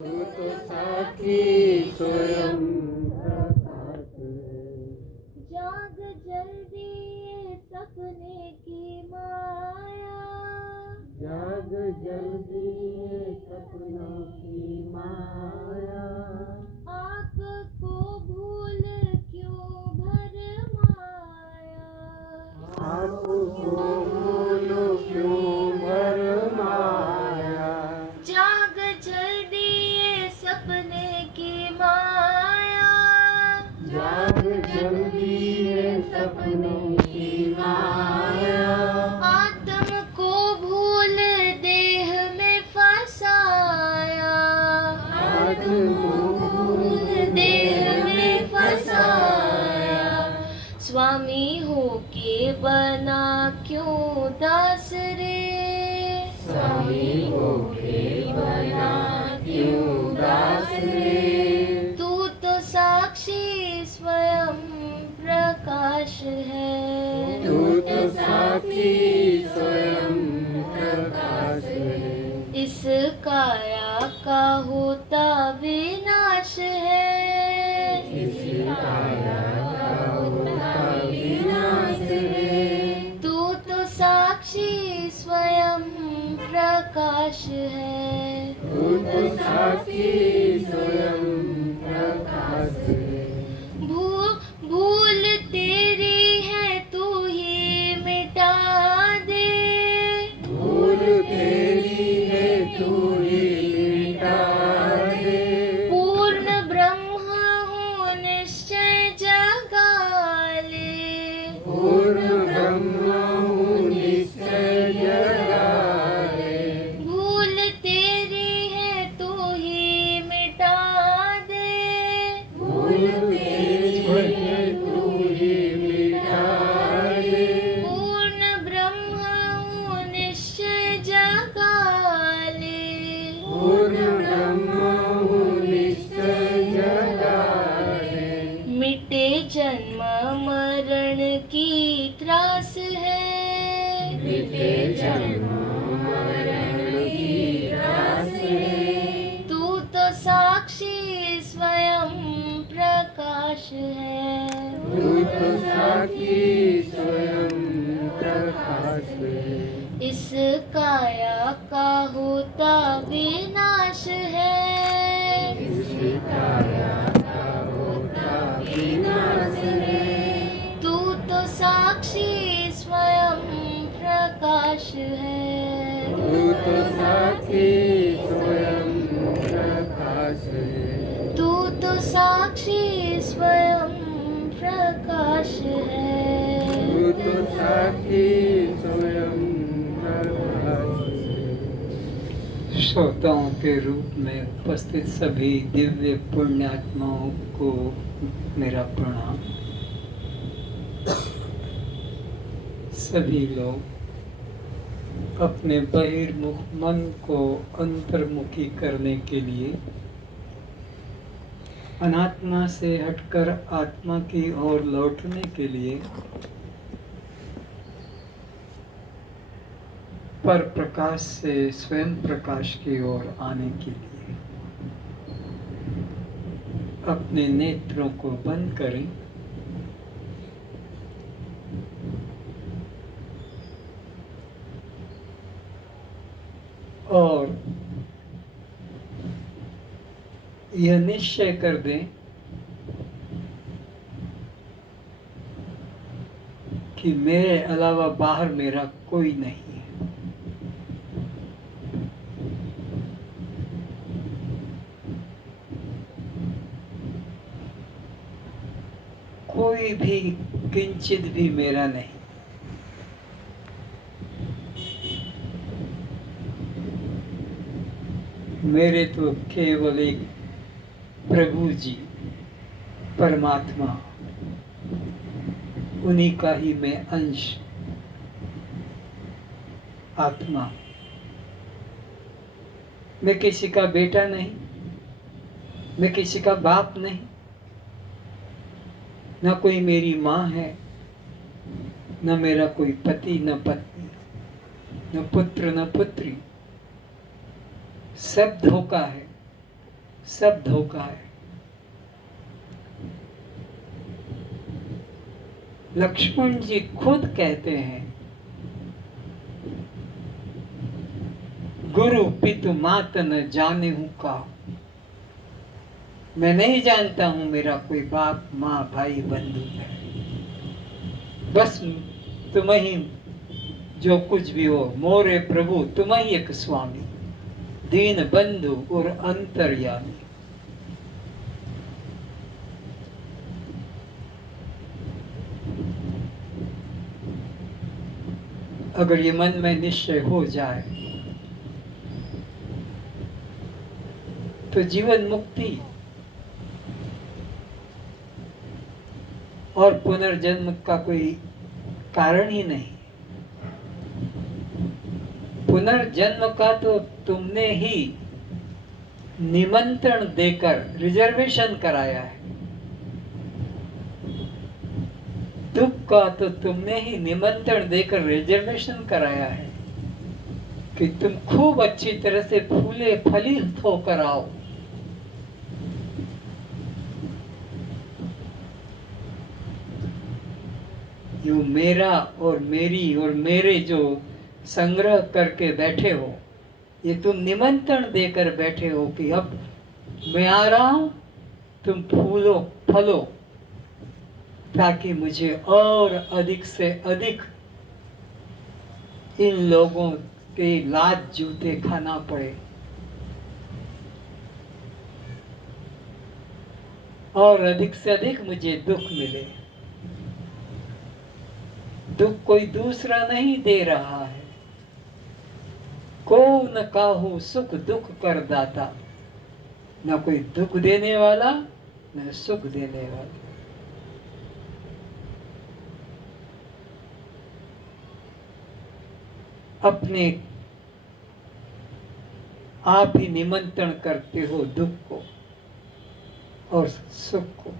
तू तो साक्षी स्वयं प्रकाश है। जाग जल्दी ये सपने की माया, जाग जल्दी ये सपनों की माया। आपको भूल क्यों भरमाया, आपको भूलो क्यों भरमाया। जाग जल्दी ये सपने की माया, जाग जल्दी ये सपनों की माया। आत्म को भूल देह में फसाया, आत्म भूल देह में फसाया, स्वामी हो के बना क्यों दास रे, स्वामी होके बना क्यों दास रे। तू तो साक्षी स्वयं प्रकाश है, तू तो साक्षी स्वयं प्रकाश है। इस काया का होता विनाश है, इस काया का होता विनाश है। तू तो साक्षी स्वयं प्रकाश है, तू तो साक्षी स्वयं प्रकाश है। भूल तेरी है तू ही मिटा दे, भूल तेरी है तू ही मिटा दे। पूर्ण ब्रह्म हूँ निश्चय जगा ले, पूर्ण ब्रह्म हूँ निश्चय जगा ले। भूल तेरी है तू ही मिटा दे, भूल तेरी है तू ही मिटा दे। पूर्ण ब्रह्म हूँ निश्चय जगा ले, पूर्ण ब्रह्म हूँ निश्चय जगा ले। मिटे जन्म मरण की त्रास है, मिटे जन्म मरण की त्रास है। तू तो साक्षी स्वयं प्रकाश है, तू तो साक्षी स्वयं प्रकाश है। इस काया का होता विनाश है, इस काया का होता विनाश है। तू तो साक्षी स्वयं प्रकाश है, तू तो साक्षी स्वयं प्रकाश है। तू तो साक्षी स्वयं प्रकाश है, तू तो साक्षी स्वयं प्रकाश है। श्रोताओं के रूप में उपस्थित सभी दिव्य पुण्यात्माओं को मेरा प्रणाम। सभी लोग अपने बहिर्मुख मन को अंतर्मुखी करने के लिए अनात्मा से हटकर आत्मा की ओर लौटने के लिए पर प्रकाश से स्वयं प्रकाश की ओर आने के लिए अपने नेत्रों को बंद करें और यह निश्चय कर दें कि मेरे अलावा बाहर मेरा कोई नहीं है। कोई भी किंचित भी मेरा नहीं। मेरे तो केवल एक प्रभु जी परमात्मा, उन्हीं का ही मैं अंश आत्मा। मैं किसी का बेटा नहीं, मैं किसी का बाप नहीं, न कोई मेरी माँ है, न मेरा कोई पति न पत्नी, न पुत्र न पुत्री। सब धोखा है। सब धोखा है। लक्ष्मण जी खुद कहते हैं, गुरु पितु मात न जाने हूं का। मैं नहीं जानता हूं मेरा कोई बाप माँ भाई बंधु है, बस तुम ही जो कुछ भी हो मोरे प्रभु, तुम ही एक स्वामी, दीन बंधु और अंतर्यामी। अगर ये मन में निश्चय हो जाए तो जीवन मुक्ति और पुनर्जन्म का कोई कारण ही नहीं। पुनर्जन्म का तो तुमने ही निमंत्रण देकर रिजर्वेशन कराया है, दुख का तो तुमने ही निमंत्रण देकर रिजर्वेशन कराया है कि तुम खूब अच्छी तरह से फूले फलित होकर आओ। यो मेरा और मेरी और मेरे जो संग्रह करके बैठे हो, ये तुम निमंत्रण देकर बैठे हो कि अब मैं आ रहा हूं, तुम फूलो फलो, ताकि मुझे और अधिक से अधिक इन लोगों के लात जूते खाना पड़े और अधिक से अधिक मुझे दुख मिले। दुख कोई दूसरा नहीं दे रहा है, को न काहू सुख दुख कर दाता, न कोई दुख देने वाला न सुख देने वाला। अपने आप ही निमंत्रण करते हो दुख को और सुख को।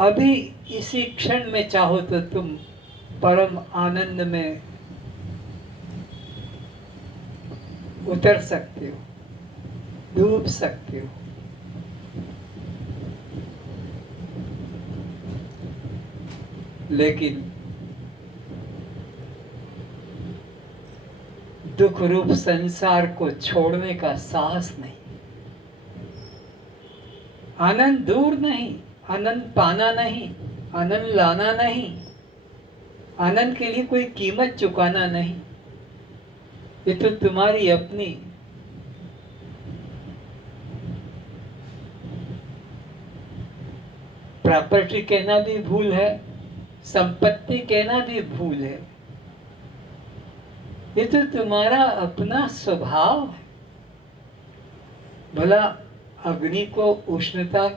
अभी इसी क्षण में चाहो तो तुम परम आनंद में उतर सकते हो, डूब सकते हो। लेकिन दुख रूप संसार को छोड़ने का साहस नहीं। आनंद दूर नहीं, आनंद पाना नहीं, आनंद लाना नहीं, आनंद के लिए कोई कीमत चुकाना नहीं। ये तो तुम्हारी अपनी प्रॉपर्टी कहना भी भूल है, संपत्ति कहना भी भूल है। ये तो तुम्हारा अपना स्वभाव है। भला अग्नि को उष्णता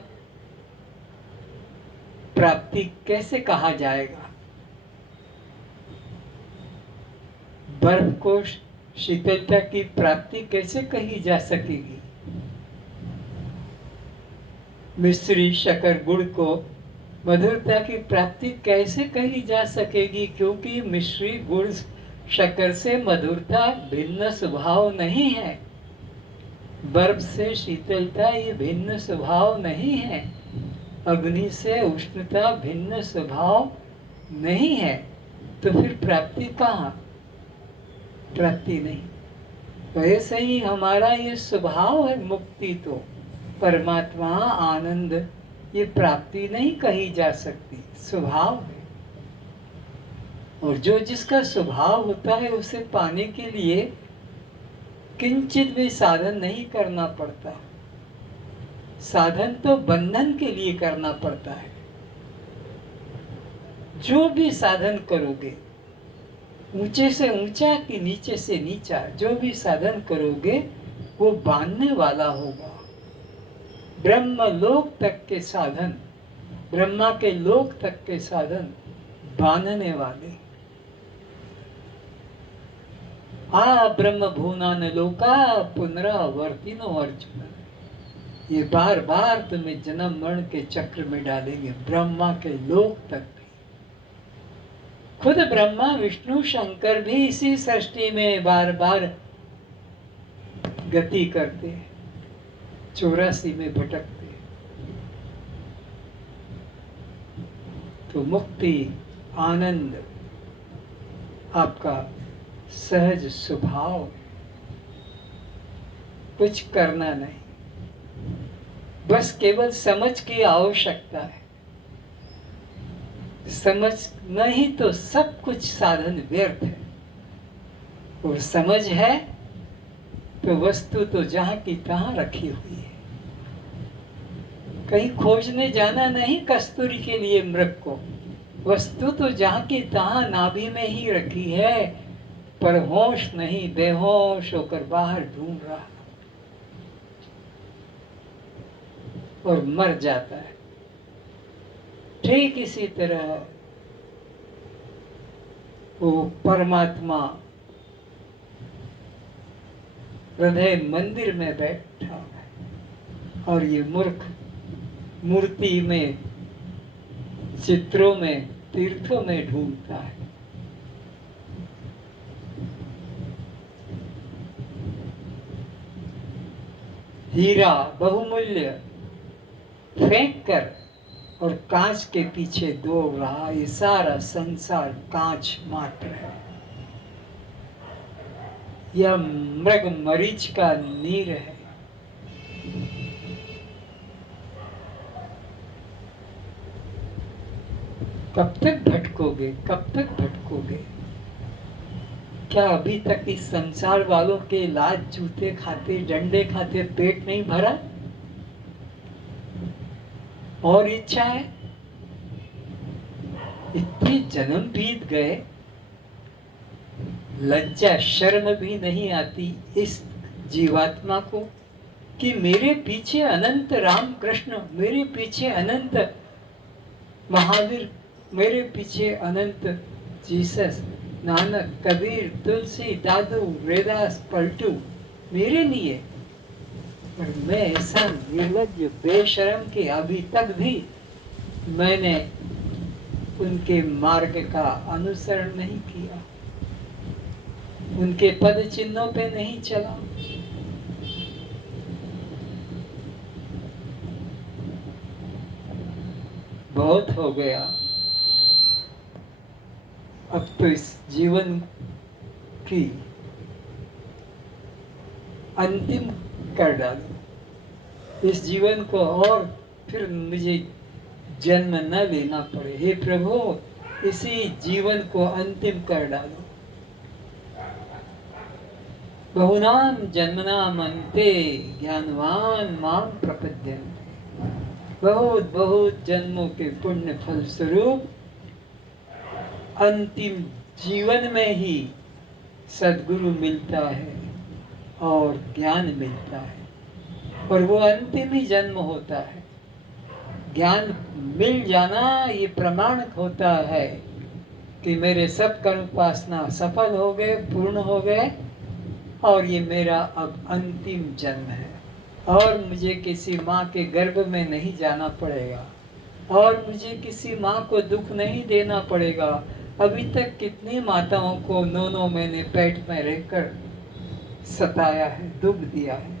प्राप्ति कैसे कहा जाएगा? बर्फ को शीतलता की प्राप्ति कैसे कही जा सकेगी? मिश्री शक्कर गुड़ को मधुरता की प्राप्ति कैसे कही जा सकेगी? क्योंकि मिश्री गुड़ शक्कर से मधुरता भिन्न स्वभाव नहीं है, बर्फ से शीतलता ये भिन्न स्वभाव नहीं है, अग्नि से उष्णता भिन्न स्वभाव नहीं है। तो फिर प्राप्ति कहाँ? प्राप्ति नहीं। वैसे ही हमारा ये स्वभाव है मुक्ति, तो परमात्मा आनंद ये प्राप्ति नहीं कही जा सकती, स्वभाव है। और जो जिसका स्वभाव होता है उसे पाने के लिए किंचित भी साधन नहीं करना पड़ता। साधन तो बंधन के लिए करना पड़ता है। जो भी साधन करोगे, ऊंचे से ऊंचा कि नीचे से नीचा, जो भी साधन करोगे वो बांधने वाला होगा। ब्रह्म लोक तक के साधन, ब्रह्मा के लोक तक के साधन बांधने वाले। आ ब्रह्म भूनान लोका पुनरावर्तिनो अर्जुन, ये बार बार तुम्हें जन्म मरण के चक्र में डालेंगे, ब्रह्मा के लोक तक भी। खुद ब्रह्मा विष्णु शंकर भी इसी सृष्टि में बार बार गति करते हैं, 84 में भटकते। तो मुक्ति आनंद आपका सहज स्वभाव, कुछ करना नहीं, बस केवल समझ की आवश्यकता है। समझ नहीं तो सब कुछ साधन व्यर्थ है, और समझ है तो वस्तु तो जहां की तहां रखी हुई है। कहीं खोजने जाना नहीं कस्तूरी के लिए मृग को, वस्तु तो जहां की तहां नाभि में ही रखी है, पर होश नहीं, बेहोश होकर बाहर ढूंढ रहा और मर जाता है। ठीक इसी तरह वो परमात्मा हृदय मंदिर में बैठा है और ये मूर्ख मूर्ति में, चित्रों में, तीर्थों में ढूंढता है। हीरा बहुमूल्य फेंक कर और कांच के पीछे दौड़ रहा, ये सारा संसार कांच मात्र है। यह मृग मरीच का नीर है। कब तक भटकोगे, कब तक भटकोगे? क्या अभी तक इस संसार वालों के लात जूते खाते, डंडे खाते पेट नहीं भरा? और इच्छा है? इतने जन्म बीत गए, लज्जा शर्म भी नहीं आती इस जीवात्मा को कि मेरे पीछे अनंत राम कृष्ण, मेरे पीछे अनंत महावीर, मेरे पीछे अनंत जीसस, नानक, कबीर, तुलसी, दादू, रेदास, पलटू मेरे लिए। पर मैं ऐसा निर्लज्ज बेशरम कि अभी तक भी मैंने उनके मार्ग का अनुसरण नहीं किया, उनके पद चिन्हों पे नहीं चला। बहुत हो गया, अब तो इस जीवन की अंतिम कर डालो, इस जीवन को और फिर मुझे जन्म न लेना पड़े। हे प्रभु, इसी जीवन को अंतिम कर डालो। बहुनाम जन्मनाम अन्ते ज्ञानवान माम प्रपद्यन्ते। बहुत बहुत जन्मों के पुण्य फल स्वरूप अंतिम जीवन में ही सद्गुरु मिलता है और ज्ञान मिलता है, और वो अंतिम ही जन्म होता है। ज्ञान मिल जाना ये प्रमाण होता है कि मेरे सब कर्म उपासना सफल हो गए, पूर्ण हो गए, और ये मेरा अब अंतिम जन्म है, और मुझे किसी माँ के गर्भ में नहीं जाना पड़ेगा, और मुझे किसी माँ को दुख नहीं देना पड़ेगा। अभी तक कितनी माताओं को 9-9 महीने पेट में रहकर सताया है, दुख दिया है,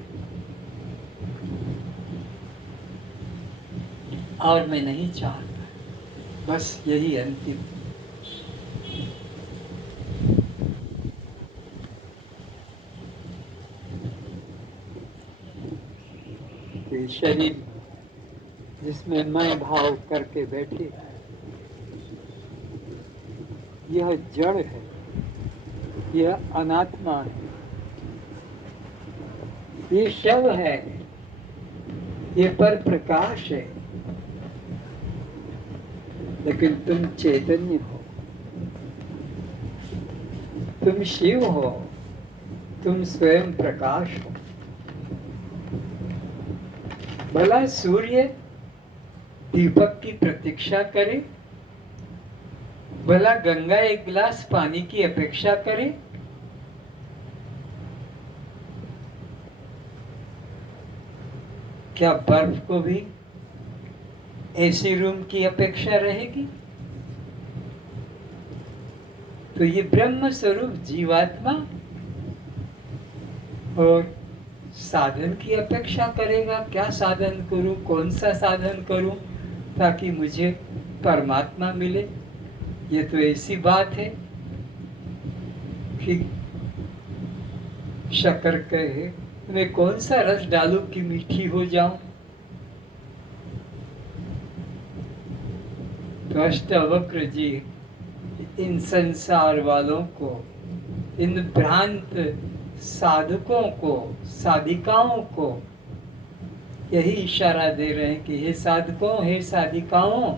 और मैं नहीं चाहता। बस यही अंतिम। शरीर जिसमें मैं भाव करके बैठे, यह जड़ है, यह अनात्मा है, ये शव है, ये पर प्रकाश है। लेकिन तुम चैतन्य हो, तुम शिव हो, तुम स्वयं प्रकाश हो। भला सूर्य दीपक की प्रतीक्षा करे, भला गंगा एक गिलास पानी की अपेक्षा करे, क्या बर्फ को भी एसी रूम की अपेक्षा रहेगी? तो ये ब्रह्म स्वरूप जीवात्मा और साधन की अपेक्षा करेगा, क्या साधन करूं, कौन सा साधन करूं ताकि मुझे परमात्मा मिले। ये तो ऐसी बात है कि शक्कर कहे मैं कौन सा रस डालूं कि मीठी हो जाऊं। तो अष्टावक्र जी इन संसार वालों को, इन भ्रांत साधकों को, साधिकाओं को यही इशारा दे रहे हैं कि हे साधकों, हे साधिकाओं,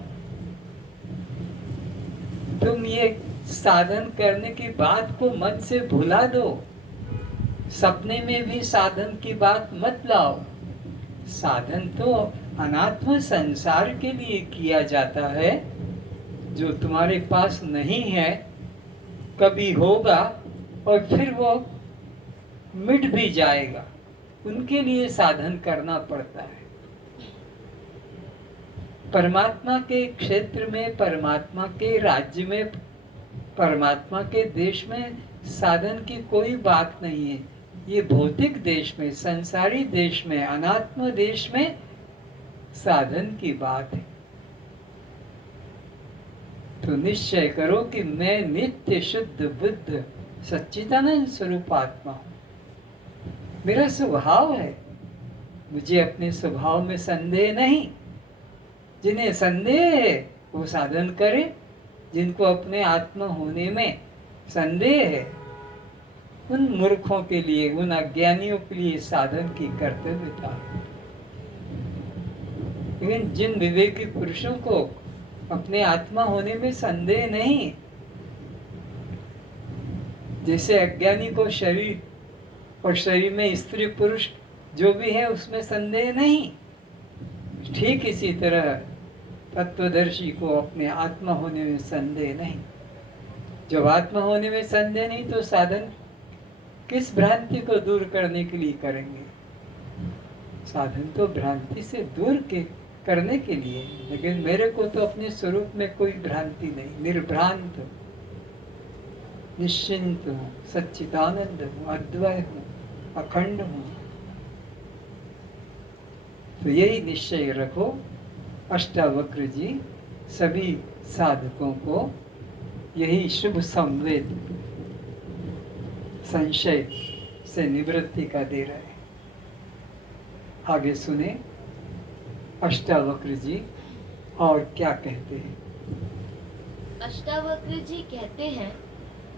तुम ये साधन करने की बात को मन से भुला दो। सपने में भी साधन की बात मत लाओ। साधन तो अनात्म संसार के लिए किया जाता है, जो तुम्हारे पास नहीं है, कभी होगा और फिर वो मिट भी जाएगा, उनके लिए साधन करना पड़ता है। परमात्मा के क्षेत्र में, परमात्मा के राज्य में, परमात्मा के देश में साधन की कोई बात नहीं है। ये भौतिक देश में, संसारी देश में, अनात्म देश में साधन की बात है। तो निश्चय करो कि मैं नित्य शुद्ध बुद्ध सच्चिदानंद स्वरूप आत्मा हूं। मेरा स्वभाव है, मुझे अपने स्वभाव में संदेह नहीं। जिन्हें संदेह है वो साधन करे, जिनको अपने आत्मा होने में संदेह है उन मूर्खों के लिए, उन अज्ञानियों के लिए साधन की कर्तव्यता है। लेकिन जिन विवेकी पुरुषों को अपने आत्मा होने में संदेह नहीं, जैसे अज्ञानी को शरीर और शरीर में स्त्री पुरुष जो भी है उसमें संदेह नहीं, ठीक इसी तरह तत्वदर्शी को अपने आत्मा होने में संदेह नहीं। जब आत्मा होने में संदेह नहीं तो साधन किस भ्रांति को दूर करने के लिए करेंगे? साधन तो भ्रांति से दूर के करने के लिए, लेकिन मेरे को तो अपने स्वरूप में कोई भ्रांति नहीं, निर्भ्रांत हूँ, निश्चिंत हूँ, सच्चिदानंद हूँ, अद्वय हूँ, अखंड हूँ। तो यही निश्चय रखो। अष्टावक्र जी सभी साधकों को यही शुभ संवेद, संशय से निवृत्ति का दे रहे हैं। आगे सुने अष्टावक्र जी और क्या कहते हैं। अष्टावक्र जी कहते हैं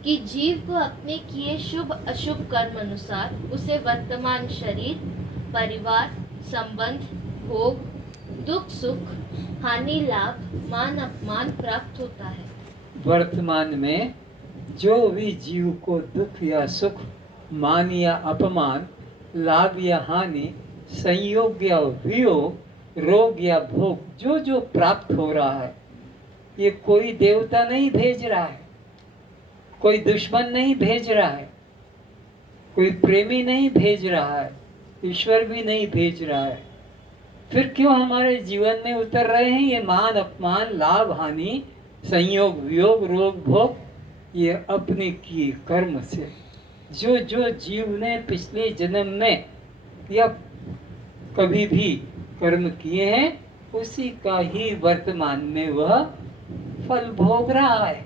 कि जीव को अपने किए शुभ अशुभ कर्म अनुसार उसे वर्तमान शरीर, परिवार, संबंध, भोग, दुख सुख, हानि लाभ, मान अपमान प्राप्त होता है। वर्तमान में जो भी जीव को दुख या सुख, मान या अपमान, लाभ या हानि, संयोग या वियोग, रोग या भोग जो जो प्राप्त हो रहा है, ये कोई देवता नहीं भेज रहा है, कोई दुश्मन नहीं भेज रहा है, कोई प्रेमी नहीं भेज रहा है, ईश्वर भी नहीं भेज रहा है। फिर क्यों हमारे जीवन में उतर रहे हैं ये मान अपमान, लाभ हानि, संयोग वियोग, रोग भोग? ये अपने किए कर्म से, जो जो जीव ने पिछले जन्म में या कभी भी कर्म किए हैं, उसी का ही वर्तमान में वह फल भोग रहा है।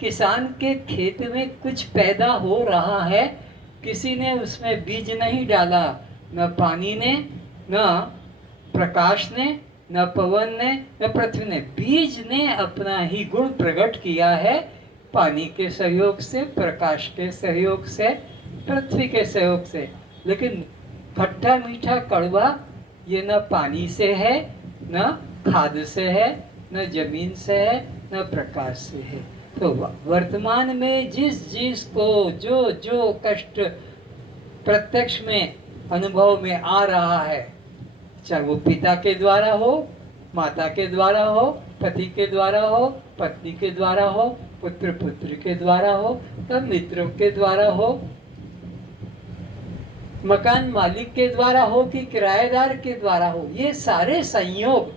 किसान के खेत में कुछ पैदा हो रहा है, किसी ने उसमें बीज नहीं डाला, न पानी ने, न प्रकाश ने, न पवन ने, न पृथ्वी ने। बीज ने अपना ही गुण प्रकट किया है, पानी के सहयोग से, प्रकाश के सहयोग से, पृथ्वी के सहयोग से। लेकिन खट्टा मीठा कड़वा ये न पानी से है, न खाद से है, न जमीन से है, न प्रकाश से है। तो वर्तमान में जिस जिस को जो जो कष्ट प्रत्यक्ष में अनुभव में आ रहा है, चाहे वो पिता के द्वारा हो, माता के द्वारा हो, पति के द्वारा हो, पत्नी के द्वारा हो, पुत्र पुत्री के द्वारा हो, तब मित्रों के द्वारा हो, मकान मालिक के द्वारा हो कि किराएदार के द्वारा हो, ये सारे संयोग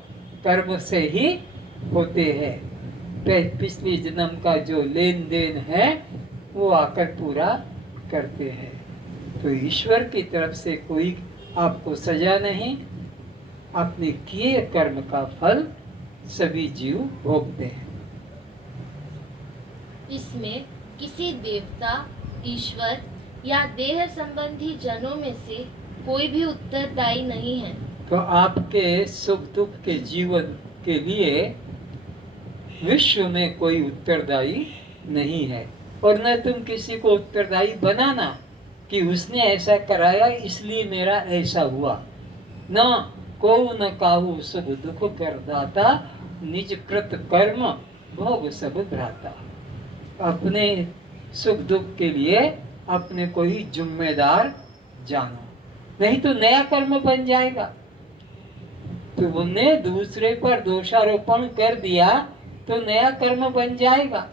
कर्म से ही होते हैं। पिछले जन्म का जो लेन देन है वो आकर पूरा करते हैं। तो ईश्वर की तरफ से कोई आपको सजा नहीं, अपने किए कर्म का फल सभी जीव भोगते हैं। इसमें किसी देवता, ईश्वर या देह संबंधी जनों में से कोई भी उत्तरदायी नहीं है। तो आपके सुख दुख के जीवन के लिए विश्व में कोई उत्तरदायी नहीं है, और न तुम किसी को उत्तरदायी बनाना कि उसने ऐसा कराया इसलिए मेरा ऐसा हुआ। न को न काहू सुख दुख कर दाता, निज कृत कर्म भोग सब भ्राता। अपने सुख दुख के लिए अपने को ही जिम्मेदार जानो, नहीं तो नया कर्म बन जाएगा। तुमने दूसरे पर दोषारोपण कर दिया तो नया कर्म बन जाएगा।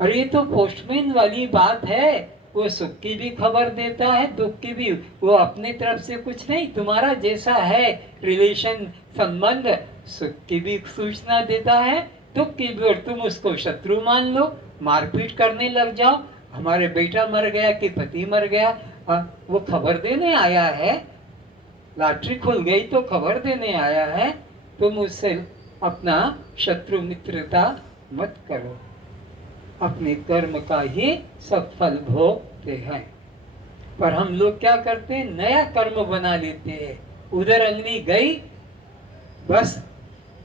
और ये तो पोस्टमैन वाली बात है, वो सुख की भी खबर देता है, दुख की भी। वो अपने तरफ से कुछ नहीं, तुम्हारा जैसा है रिलेशन संबंध, सुख की भी सूचना देता है, दुख की भी, और तुम उसको शत्रु मान लो, मारपीट करने लग जाओ। हमारे बेटा मर गया कि पति मर गया, वो खबर देने आया है, लॉटरी खुल गई तो खबर देने आया है। तुम उससे अपना शत्रु मित्रता मत करो, अपने कर्म का ही सब फल भोगते हैं। पर हम लोग क्या करते हैं, नया कर्म बना लेते हैं। उधर अंगली गई, बस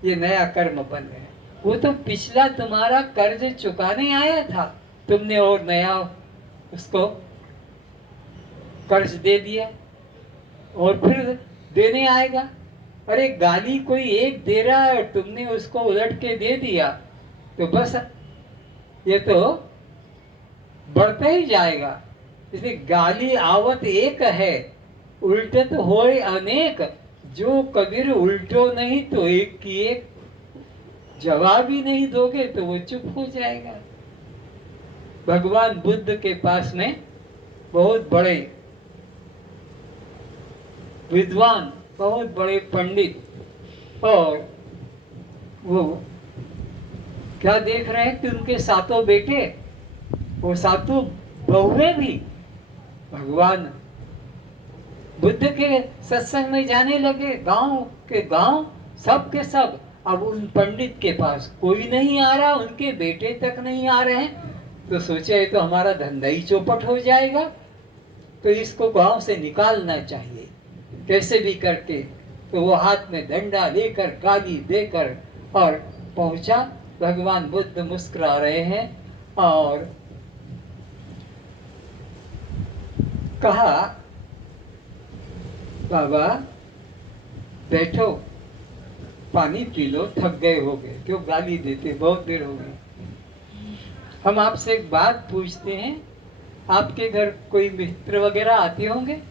ये नया कर्म बन गया। वो तो पिछला तुम्हारा कर्ज चुकाने आया था, तुमने और नया उसको कर्ज दे दिया और फिर देने आएगा। अरे गाली कोई एक दे रहा है, तुमने उसको उलट के दे दिया, तो बस ये तो बढ़ता ही जाएगा। इसलिए गाली आवत एक है, उल्टत होए अनेक। जो कबीर उल्टो नहीं तो एक की एक, जवाब ही नहीं दोगे तो वो चुप हो जाएगा। भगवान बुद्ध के पास में बहुत बड़े विद्वान, बहुत बड़े पंडित, और वो क्या देख रहे हैं कि उनके सातों बेटे, वो सातों बहुएं भी भगवान बुद्ध के सत्संग में जाने लगे। गांव के गांव, सब के सब। अब उन पंडित के पास कोई नहीं आ रहा, उनके बेटे तक नहीं आ रहे हैं, तो सोचे तो हमारा धंधा ही चौपट हो जाएगा, तो इसको गांव से निकालना चाहिए कैसे भी करके। तो वो हाथ में डंडा लेकर गाली देकर और पहुंचा। भगवान बुद्ध मुस्कुरा रहे हैं और कहा, बाबा बैठो, पानी पी लो, थक गए होगे, क्यों गाली देते, बहुत देर हो गई। हम आपसे एक बात पूछते हैं, आपके घर कोई मित्र वगैरह आते होंगे?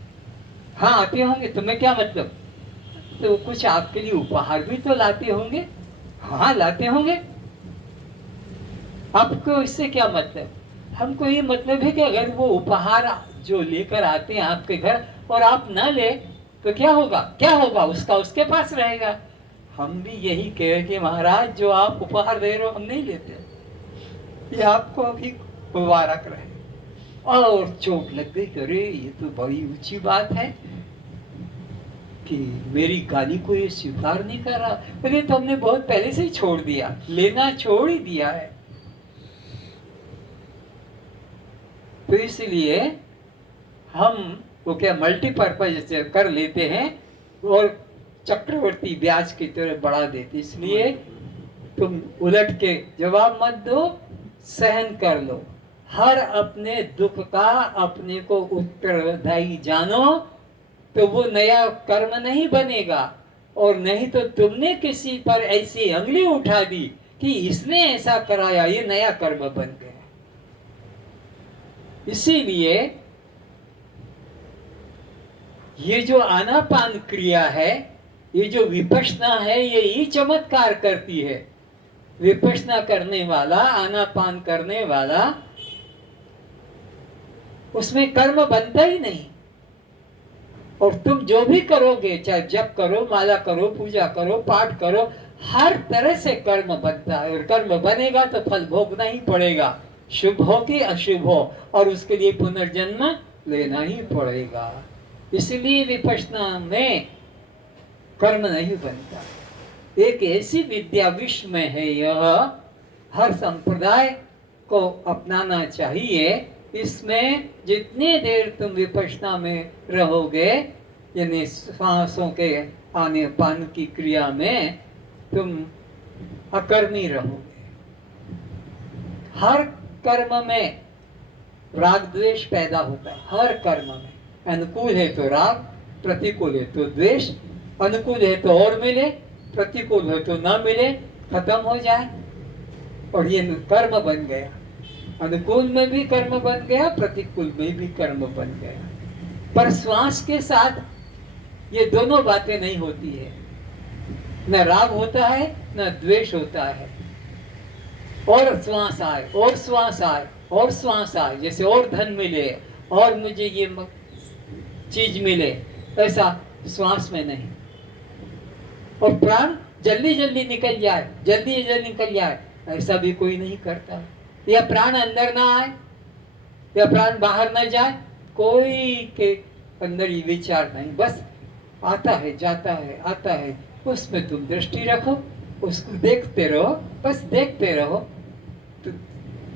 हाँ आते होंगे। तुम्हें क्या मतलब? तो कुछ आपके लिए उपहार भी तो लाते होंगे? हाँ लाते होंगे। आपको इससे क्या मतलब? हमको ये मतलब है कि अगर वो उपहार जो लेकर आते हैं आपके घर और आप ना ले तो क्या होगा? क्या होगा उसका, उसके पास रहेगा। हम भी यही कहे कि महाराज जो आप उपहार दे रहे हो हम नहीं लेते, ये आपको अभी मुबारक रहे। और चोट लग गई, अरे ये तो बड़ी ऊंची बात है कि मेरी गाली को ये स्वीकार नहीं कर रहा। अरे तो हमने बहुत पहले से ही छोड़ दिया, लेना छोड़ ही दिया है। तो इसलिए हम वो क्या मल्टीपर्पज कर लेते हैं और चक्रवर्ती ब्याज की तरह बढ़ा देते। इसलिए तुम उलट के जवाब मत दो, सहन कर लो। हर अपने दुख का अपने को उत्तरदायी जानो, तो वो नया कर्म नहीं बनेगा। और नहीं तो तुमने किसी पर ऐसी उंगली उठा दी कि इसने ऐसा कराया, ये नया कर्म बन गया। इसीलिए ये जो आनापान क्रिया है, ये जो विपश्यना है, ये ही चमत्कार करती है। विपश्यना करने वाला, आनापान करने वाला, उसमें कर्म बनता ही नहीं। और तुम जो भी करोगे, चाहे जप करो, माला करो, पूजा करो, पाठ करो, हर तरह से कर्म बनता है, और कर्म बनेगा तो फल भोगना ही पड़ेगा, शुभ हो कि अशुभ हो, और उसके लिए पुनर्जन्म लेना ही पड़ेगा। इसलिए विपश्यना में कर्म नहीं बनता। एक ऐसी विद्या विश्व में है, यह हर संप्रदाय को अपनाना चाहिए। इसमें जितनी देर तुम विपश्यना में रहोगे, यानी सांसों के आने पान की क्रिया में, तुम अकर्मी रहोगे। हर कर्म में राग द्वेष पैदा होता है, हर कर्म में। अनुकूल है तो राग, प्रतिकूल है तो द्वेष, अनुकूल है तो और मिले, प्रतिकूल है तो ना मिले, खत्म हो जाए, और ये कर्म बन गया। अनुकूल में भी कर्म बन गया, प्रतिकूल में भी कर्म बन गया। पर श्वास के साथ ये दोनों बातें नहीं होती है, न राग होता है न द्वेष होता है। और श्वास आए और श्वास आए और श्वास आए, जैसे और धन मिले और मुझे ये चीज मिले, ऐसा श्वास में नहीं। और प्राण जल्दी जल्दी निकल जाए, जल्दी जल्दी निकल जाए, ऐसा भी कोई नहीं करता। या प्राण अंदर ना आए या प्राण बाहर न जाए, कोई के अंदर ये विचार नहीं, बस आता है जाता है आता है, उसमें तुम दृष्टि रखो, उसको देखते रहो, बस देखते रहो, तो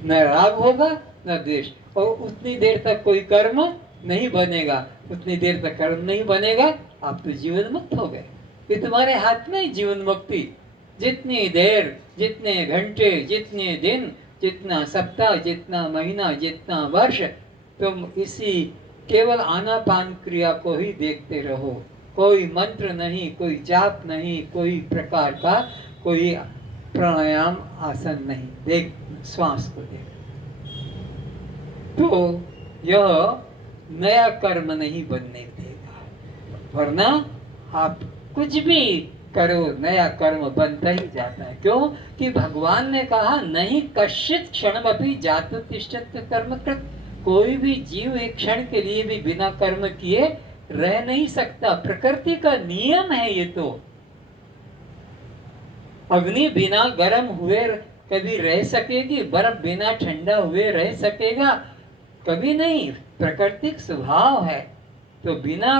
न राग होगा न द्वेष। और उतनी देर तक कोई कर्म नहीं बनेगा, उतनी देर तक कर्म नहीं बनेगा, आप तो जीवन मुक्त हो गए। ये तुम्हारे हाथ में जीवन मुक्ति। जितनी देर, जितने घंटे, जितने दिन, जितना सप्ताह, जितना महीना, जितना वर्ष तुम इसी केवल आनापान क्रिया को ही देखते रहो, कोई मंत्र नहीं, कोई जाप नहीं, कोई प्रकार का कोई प्राणायाम आसन नहीं, देख श्वास को देख, तो यह नया कर्म नहीं बनने देगा। वरना आप कुछ भी करो, नया कर्म बनता ही जाता है। क्यों कि भगवान ने कहा, नहीं कश्चित क्षणमपि जातु तिष्ठत् कर्मकृत्। कोई भी जीव एक क्षण के लिए भी बिना कर्म किए रह नहीं सकता, प्रकृति का नियम है ये। तो अग्नि बिना गर्म हुए कभी रह सकेगी, बर्फ बिना ठंडा हुए रह सकेगा? कभी नहीं, प्राकृतिक स्वभाव है। तो बिना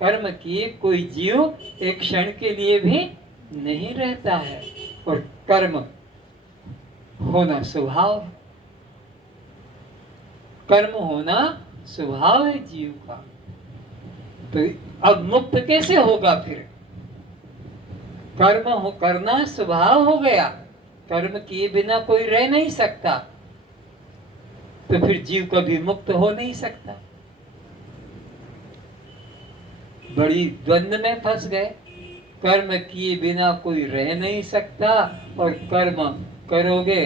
कर्म किए कोई जीव एक क्षण के लिए भी नहीं रहता है, और कर्म होना स्वभाव है, कर्म होना स्वभाव है जीव का। तो अब मुक्त कैसे होगा फिर? कर्म हो करना स्वभाव हो गया, कर्म किए बिना कोई रह नहीं सकता, तो फिर जीव कभी मुक्त हो नहीं सकता। बड़ी द्वंद्व में फंस गए, कर्म किए बिना कोई रह नहीं सकता, और कर्म करोगे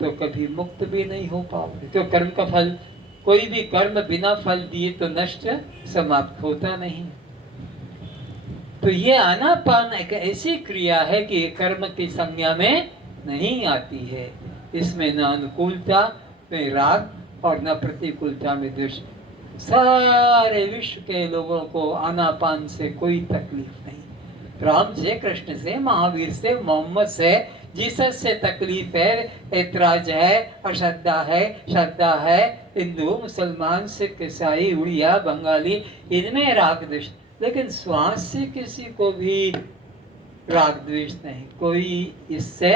तो कभी मुक्त भी नहीं हो पाओगे। तो कर्म का फल, कोई भी कर्म बिना फल दिए तो नष्ट समाप्त होता नहीं। तो ये आनापान एक ऐसी क्रिया है कि कर्म की संज्ञा में नहीं आती है। इसमें न अनुकूलता में राग और न प्रतिकूलता में द्वेष। सारे विश्व के लोगों को आनापान से कोई तकलीफ नहीं। राम से, कृष्ण से, महावीर से, मोहम्मद से, जीसस से तकलीफ है, ऐतराज है, अश्रद्धा है, श्रद्धा है, हिंदू, मुसलमान, सिख, ईसाई, उड़िया, बंगाली, इनमें राग द्वेष। लेकिन श्वास से किसी को भी राग द्वेष नहीं, कोई इससे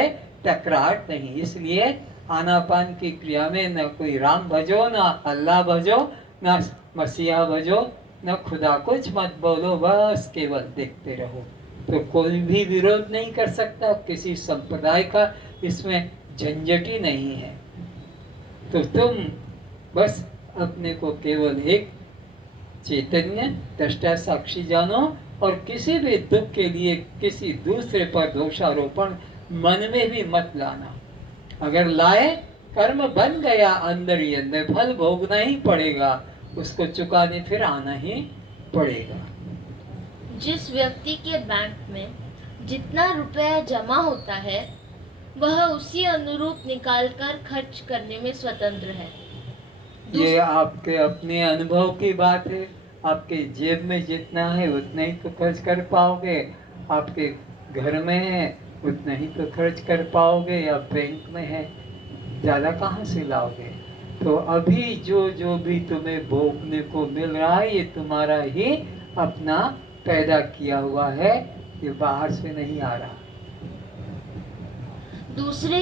टकराहट नहीं। इसलिए आनापान की क्रिया में न कोई राम भजो, न अल्लाह भजो, न मसीहा भजो, न खुदा कुछ मत बोलो, बस केवल देखते रहो। तो कोई भी विरोध नहीं कर सकता, किसी संप्रदाय का इसमें झंझट ही नहीं है। तो तुम बस अपने को केवल एक चैतन्य दृष्टा साक्षी जानो, और किसी भी दुख के लिए किसी दूसरे पर दोषारोपण मन में भी मत लाना। अगर लाए, कर्म बन गया अंदर ही अंदर, फल भोगना ही पड़ेगा, उसको चुकाने फिर आना ही पड़ेगा। जिस व्यक्ति के बैंक में जितना रुपया जमा होता है, वह उसी अनुरूप निकालकर खर्च करने में स्वतंत्र है। ये आपके अपने अनुभव की बात है। आपके जेब में जितना है उतना ही तो खर्च कर पाओगे। आपके घर में है उतना ही तो खर्च कर पाओगे, या बैंक में है, ज़्यादा कहाँ से लाओगे। तो अभी जो जो भी तुम्हें भोगने को मिल रहा है, ये तुम्हारा ही अपना पैदा किया हुआ है, ये बाहर से नहीं आ रहा। दूसरे